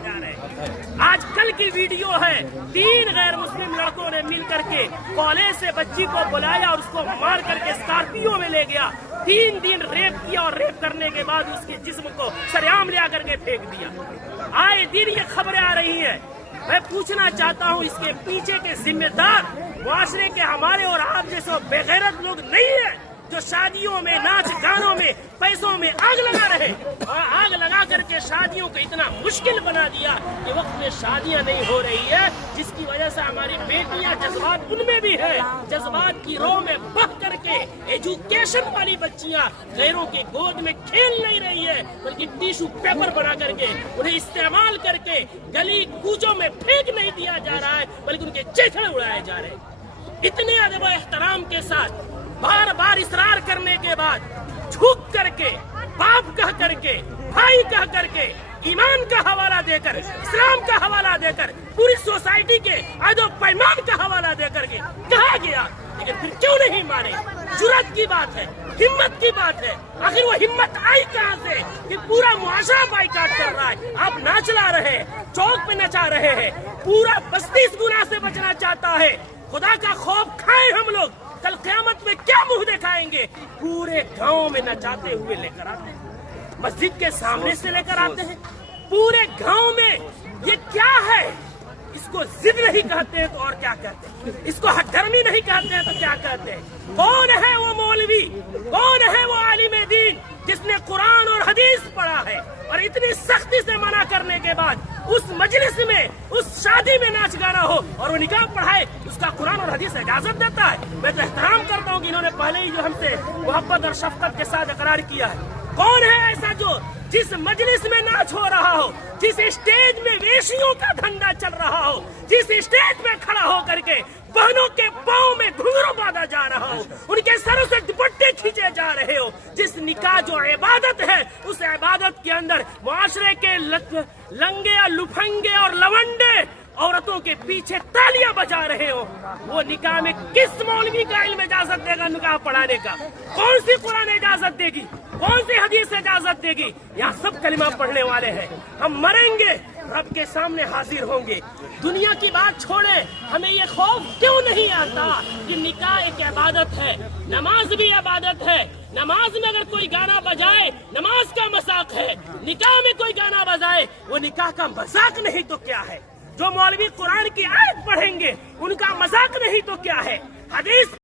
जा रहे हैं। आज कल की वीडियो है, 3 गैर मुस्लिम लड़कों ने मिल करके कॉलेज से बच्ची को बुलाया और उसको मार करके स्कॉर्पियो में ले गया। 3 दिन रेप किया और रेप करने के बाद उसके जिस्म को सरेआम ले आकर के फेंक दिया। आए दिन ये खबरें आ रही हैं। मैं पूछना चाहता हूँ, इसके पीछे के जिम्मेदार मुआशरे के हमारे और आप जैसे बेगैरत लोग नहीं है जो शादियों में, नाच गानों में, पैसों में आग लगा रहे और आग लगा करके शादियों को इतना मुश्किल बना दिया कि वक्त में शादियां नहीं हो रही है, जिसकी वजह से हमारी बेटियां, जज्बात उनमें भी है, जज्बात की रो में बह करके एजुकेशन वाली बच्चियां गैरों के गोद में खेल नहीं रही है, बल्कि टिश्यू पेपर बना करके उन्हें इस्तेमाल करके गली कूचों में फेंक नहीं दिया जा रहा है, बल्कि उनके चेहरे उड़ाए जा रहे हैं। इतने अदब और एहतराम के साथ बार बार इसरार करने के बाद झुक करके, बाप कह करके, भाई कह करके, ईमान का हवाला देकर, इस्लाम का हवाला देकर, पूरी सोसाइटी के अदब पैमान का हवाला देकर के कहा गया, लेकिन फिर क्यों नहीं माने? जुर्रत की बात है, हिम्मत की बात है। आखिर वो हिम्मत आई कहाँ से कि पूरा मुआशरा बाइकाट कर रहा है? आप नाच ला रहे हैं, चौक पे नचा रहे हैं, पूरा बस्ती इस गुनाह से बचना चाहता है। खुदा का खौफ खाए हम लोग, कल क़यामत में क्या मुंह दिखाएंगे? पूरे गांव में नचाते हुए लेकर आते हैं, मस्जिद के सामने से लेकर आते हैं, पूरे गांव में। ये क्या है? इसको जिद नहीं कहते हैं तो और क्या कहते हैं? इसको हठधर्मी नहीं कहते हैं तो क्या कहते हैं? कौन है वो मौलवी, कौन है वो आलिम दीन जिसने कुरान और हदीस पढ़ा है और इतनी सख्ती से मना करने के बाद उस मजलिस में, उस शादी में नाच गाना हो और वो निकाह पढ़ाए, उसका कुरान और हदीस इजाजत देता है? मैं तो एहतराम करता हूँ कि इन्होंने पहले ही जो हमसे मोहब्बत और शफकत के साथ इकरार किया है। कौन है ऐसा जो जिस मजलिस में नाच हो रहा हो, जिस स्टेज में वेशियों का धंधा चल रहा हो, जिस स्टेज में खड़ा हो करके बहनों के पाँव में घुंघरू बांधा जा रहा हो, उनके सरों से दुपट्टे खींचे जा रहे हो, जिस निकाह जो इबादत है उस इबादत के अंदर मुआशरे के लंगे और लुफंगे और लवंडे औरतों के पीछे तालियां बजा रहे हो, वो निकाह में किस मौलवी का इल्म इजाजत देगा निकाह पढ़ाने का? कौन सी कुरान इजाजत देगी? कौन सी हदीस इजाजत देगी? यहाँ सब कलिमा पढ़ने वाले हैं। हम मरेंगे, रब के सामने हाजिर होंगे। दुनिया की बात छोड़े, हमें ये खौफ क्यों नहीं आता कि निकाह एक इबादत है, नमाज भी इबादत है। नमाज में अगर कोई गाना बजाए, नमाज का मजाक है। निकाह में कोई गाना बजाए, वो निकाह का मजाक नहीं तो क्या है? जो मौलवी कुरान की आयत पढ़ेंगे, उनका मजाक नहीं तो क्या है? हदीस